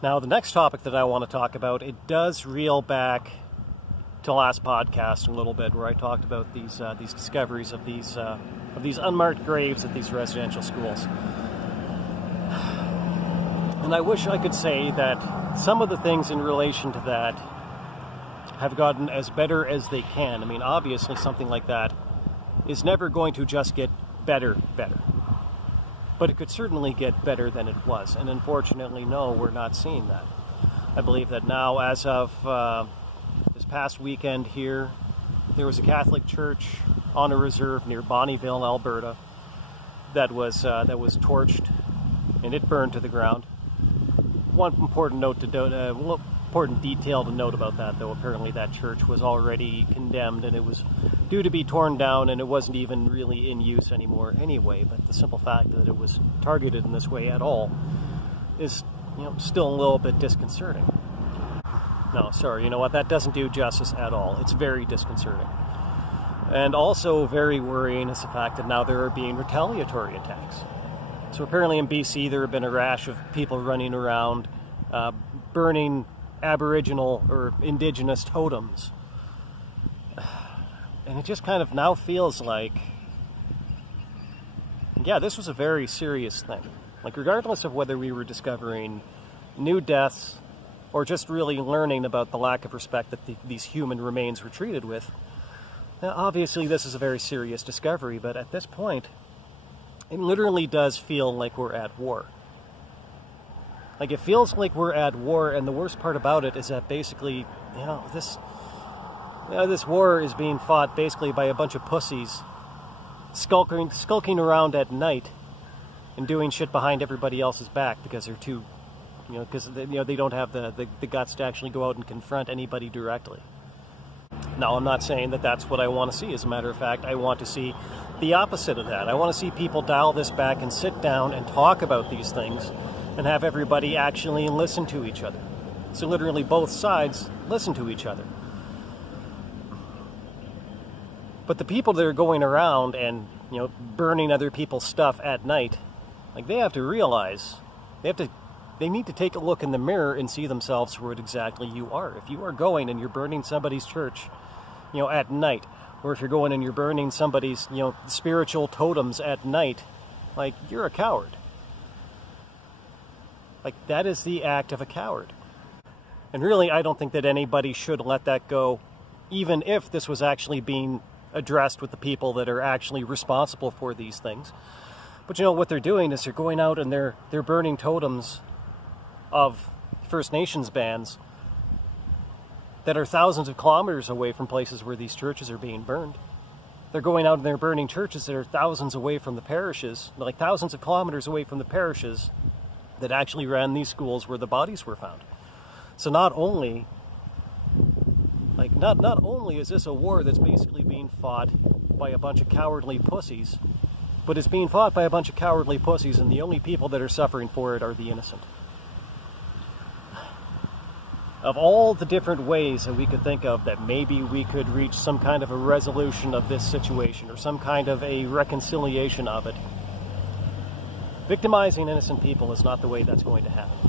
Now, the next topic that I want to talk about, it does reel back to last podcast a little bit, where I talked about these discoveries of these unmarked graves at these residential schools. And I wish I could say that some of the things in relation to that have gotten as better as they can. I mean, obviously something like that is never going to just get better. But it could certainly get better than it was. And unfortunately, no, we're not seeing that. I believe that now, as of this past weekend here, there was a Catholic church on a reserve near Bonnyville, Alberta, that was torched, and it burned to the ground. One important important detail to note about that, though, apparently that church was already condemned and it was due to be torn down, and it wasn't even really in use anymore anyway. But the simple fact that it was targeted in this way at all is, still a little bit disconcerting. No, sorry, you know what? That doesn't do justice at all. It's very disconcerting. And also very worrying is the fact that now there are being retaliatory attacks. So apparently in BC there have been a rash of people running around burning Aboriginal or Indigenous totems. And it just kind of now feels like, yeah, this was a very serious thing. Like, regardless of whether we were discovering new deaths or just really learning about the lack of respect that these human remains were treated with, now obviously this is a very serious discovery, but at this point, it literally does feel like we're at war. Like, it feels like we're at war, and the worst part about it is that basically, this war is being fought basically by a bunch of pussies skulking around at night and doing shit behind everybody else's back because they're too, they don't have the guts to actually go out and confront anybody directly. Now, I'm not saying that that's what I want to see. As a matter of fact, I want to see the opposite of that. I want to see people dial this back and sit down and talk about these things and have everybody actually listen to each other. So literally both sides listen to each other. But the people that are going around and, burning other people's stuff at night, like, they have to realize, they need to take a look in the mirror and see themselves for what exactly you are. If you are going and you're burning somebody's church, at night, or if you're going and you're burning somebody's, spiritual totems at night, like, you're a coward. Like, that is the act of a coward. And really, I don't think that anybody should let that go, even if this was actually being addressed with the people that are actually responsible for these things. But what they're doing is they're going out and they're burning totems of First Nations bands that are thousands of kilometers away from places where these churches are being burned. They're going out and they're burning churches that are thousands away from the parishes, like thousands of kilometers away from the parishes that actually ran these schools where the bodies were found. So not only is this a war that's basically being fought by a bunch of cowardly pussies, but it's being fought by a bunch of cowardly pussies, and the only people that are suffering for it are the innocent. Of all the different ways that we could think of that maybe we could reach some kind of a resolution of this situation or some kind of a reconciliation of it, victimizing innocent people is not the way that's going to happen.